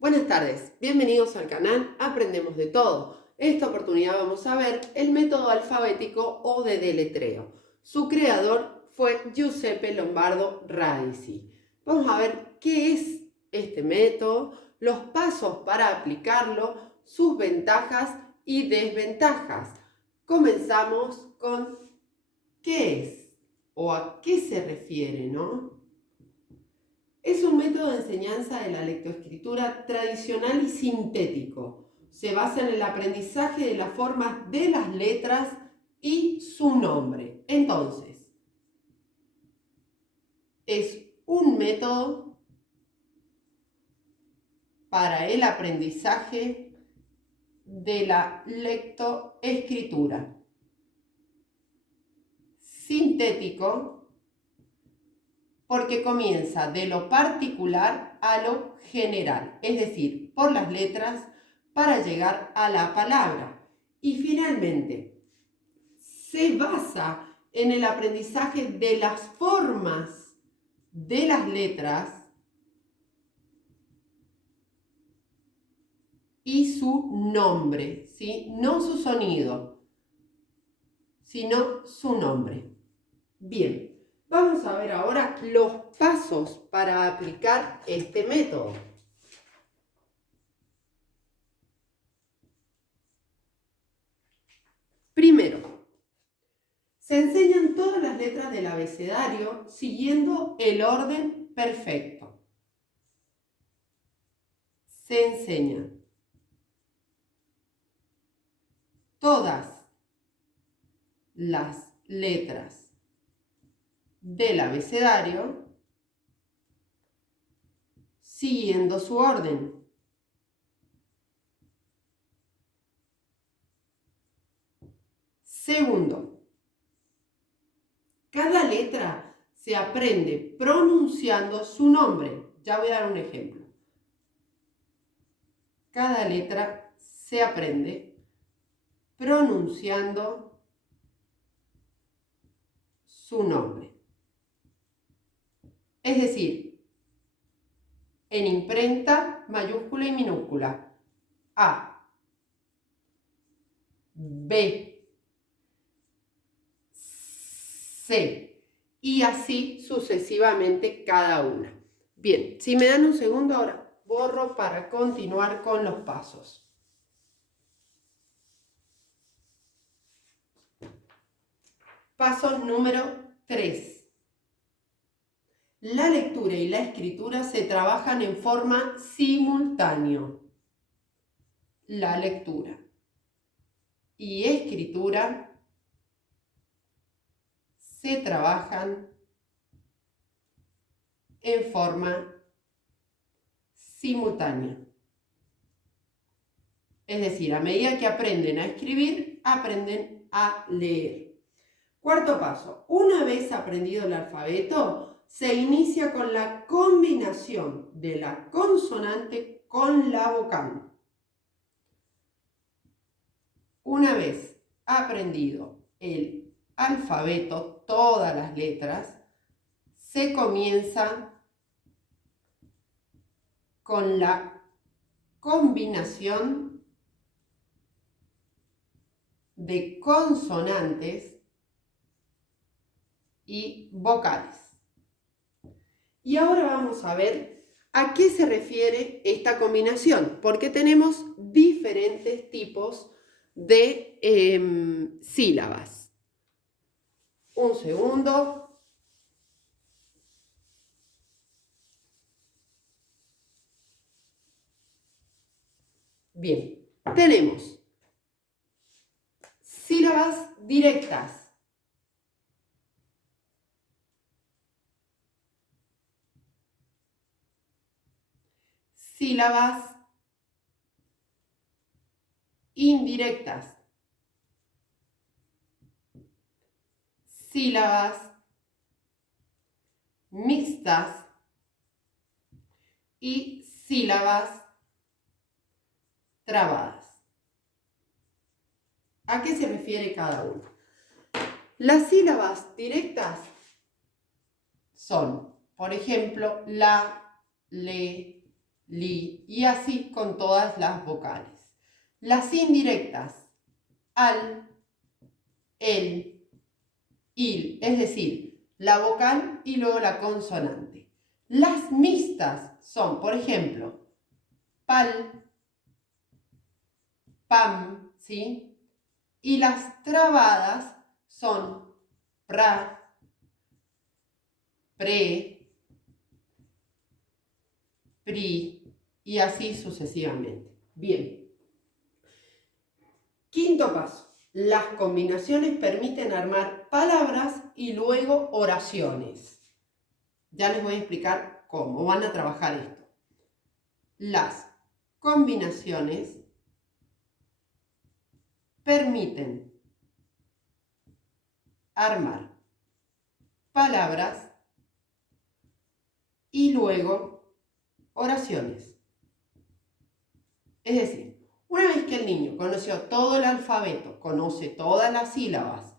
Buenas tardes, bienvenidos al canal Aprendemos de Todo. En esta oportunidad vamos a ver el método alfabético o de deletreo. Su creador fue Giuseppe Lombardo Radici. Vamos a ver qué es este método, los pasos para aplicarlo, sus ventajas y desventajas. Comenzamos con qué es o a qué se refiere, ¿no? Es un método de enseñanza de la lectoescritura tradicional y sintético. Se basa en el aprendizaje de las formas de las letras y su nombre. Entonces, es un método para el aprendizaje de la lectoescritura. Sintético, porque comienza de lo particular a lo general, es decir, por las letras para llegar a la palabra. Y finalmente, se basa en el aprendizaje de las formas de las letras y su nombre, ¿sí? No su sonido, sino su nombre. Bien. Vamos a ver ahora los pasos para aplicar este método. Primero, se enseñan todas las letras del abecedario siguiendo el orden perfecto. Se enseñan todas las letras del abecedario siguiendo su orden. Segundo, cada letra se aprende pronunciando su nombre. Ya voy a dar un ejemplo. Cada letra se aprende pronunciando su nombre. Es decir, en imprenta, mayúscula y minúscula. A, B, C, y así sucesivamente cada una. Bien, si me dan un segundo, ahora borro para continuar con los pasos. Paso número 3. La lectura y la escritura se trabajan en forma simultánea. La lectura y escritura se trabajan en forma simultánea. Es decir, a medida que aprenden a escribir, aprenden a leer. Cuarto paso. Una vez aprendido el alfabeto, se inicia con la combinación de la consonante con la vocal. Una vez aprendido el alfabeto, todas las letras, se comienza con la combinación de consonantes y vocales. Y ahora vamos a ver a qué se refiere esta combinación, porque tenemos diferentes tipos de sílabas. Un segundo. Bien, tenemos sílabas directas. Sílabas indirectas. Sílabas mixtas y sílabas trabadas. ¿A qué se refiere cada uno? Las sílabas directas son, por ejemplo, la, le, li, y así con todas las vocales. Las indirectas, al, el, il, es decir, la vocal y luego la consonante. Las mixtas son, por ejemplo, pal, pam, ¿sí? Y las trabadas son pra, pre, pri, y así sucesivamente. Bien. Quinto paso. Las combinaciones permiten armar palabras y luego oraciones. Ya les voy a explicar cómo van a trabajar esto. Las combinaciones permiten armar palabras y luego oraciones. Es decir, una vez que el niño conoció todo el alfabeto, conoce todas las sílabas,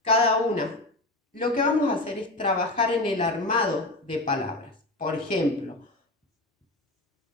cada una, lo que vamos a hacer es trabajar en el armado de palabras. Por ejemplo,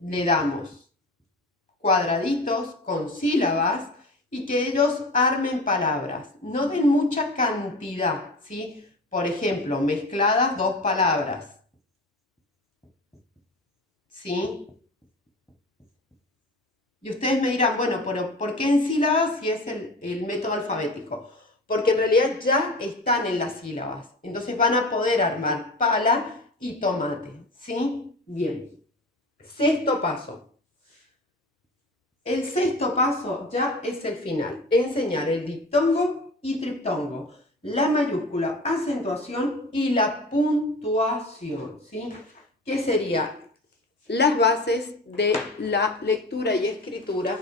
le damos cuadraditos con sílabas y que ellos armen palabras. No den mucha cantidad, ¿sí? Por ejemplo, mezcladas dos palabras, ¿sí? Y ustedes me dirán, bueno, pero ¿por qué en sílabas si es el método alfabético? Porque en realidad ya están en las sílabas. Entonces van a poder armar pala y tomate, ¿sí? Bien. Sexto paso. El sexto paso ya es el final. Enseñar el diptongo y triptongo, la mayúscula, acentuación y la puntuación, ¿sí? Que sería las bases de la lectura y escritura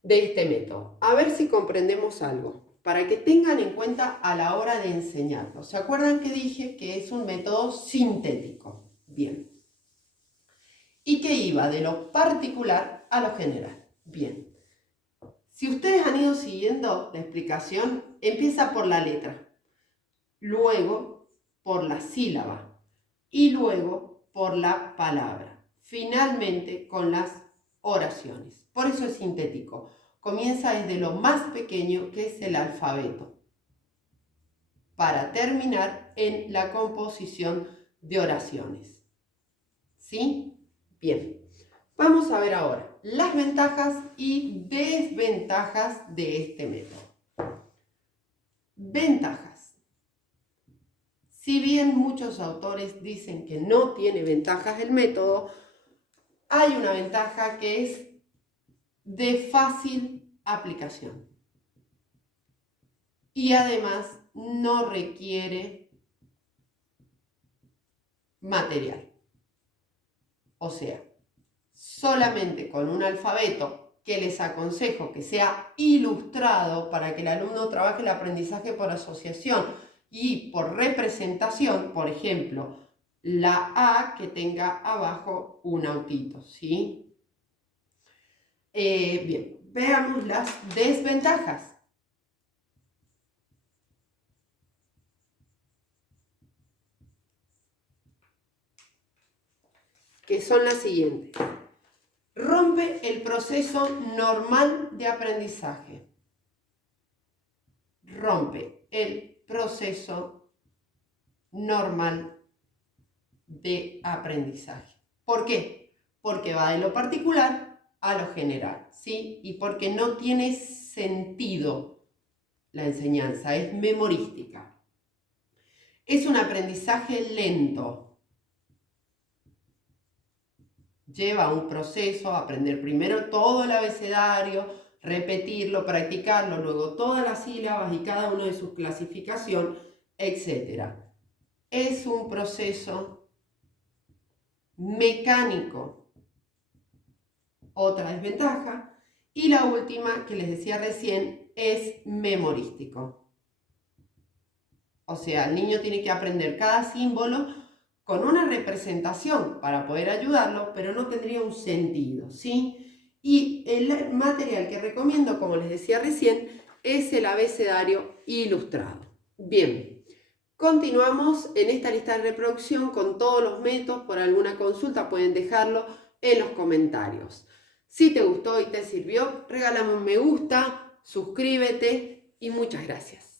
de este método. A ver si comprendemos algo, para que tengan en cuenta a la hora de enseñarlo. ¿Se acuerdan que dije que es un método sintético? Bien. Y que iba de lo particular a lo general. Bien. Si ustedes han ido siguiendo la explicación, empieza por la letra, luego por la sílaba y luego por la palabra. Finalmente con las oraciones. Por eso es sintético. Comienza desde lo más pequeño, que es el alfabeto, para terminar en la composición de oraciones. ¿Sí? Bien. Vamos a ver ahora las ventajas y desventajas de este método. Ventajas. Si bien muchos autores dicen que no tiene ventajas el método, hay una ventaja que es de fácil aplicación. Y además no requiere material. O sea, solamente con un alfabeto que les aconsejo que sea ilustrado para que el alumno trabaje el aprendizaje por asociación y por representación, por ejemplo, la A que tenga abajo un autito, ¿sí? Bien, veamos las desventajas. Que son las siguientes. Rompe el proceso normal de aprendizaje. Rompe el proceso normal de aprendizaje. ¿Por qué? Porque va de lo particular a lo general, ¿sí? Y porque no tiene sentido la enseñanza, es memorística. Es un aprendizaje lento. Lleva un proceso, aprender primero todo el abecedario, repetirlo, practicarlo, luego todas las sílabas y cada uno de sus clasificación, etc. Es un proceso mecánico. Otra desventaja. Y la última, que les decía recién, es memorístico. O sea, el niño tiene que aprender cada símbolo con una representación para poder ayudarlo, pero no tendría un sentido, ¿sí? Y el material que recomiendo, como les decía recién, es el abecedario ilustrado. Bien, continuamos en esta lista de reproducción con todos los métodos. Por alguna consulta pueden dejarlo en los comentarios. Si te gustó y te sirvió, regálame un me gusta, suscríbete y muchas gracias.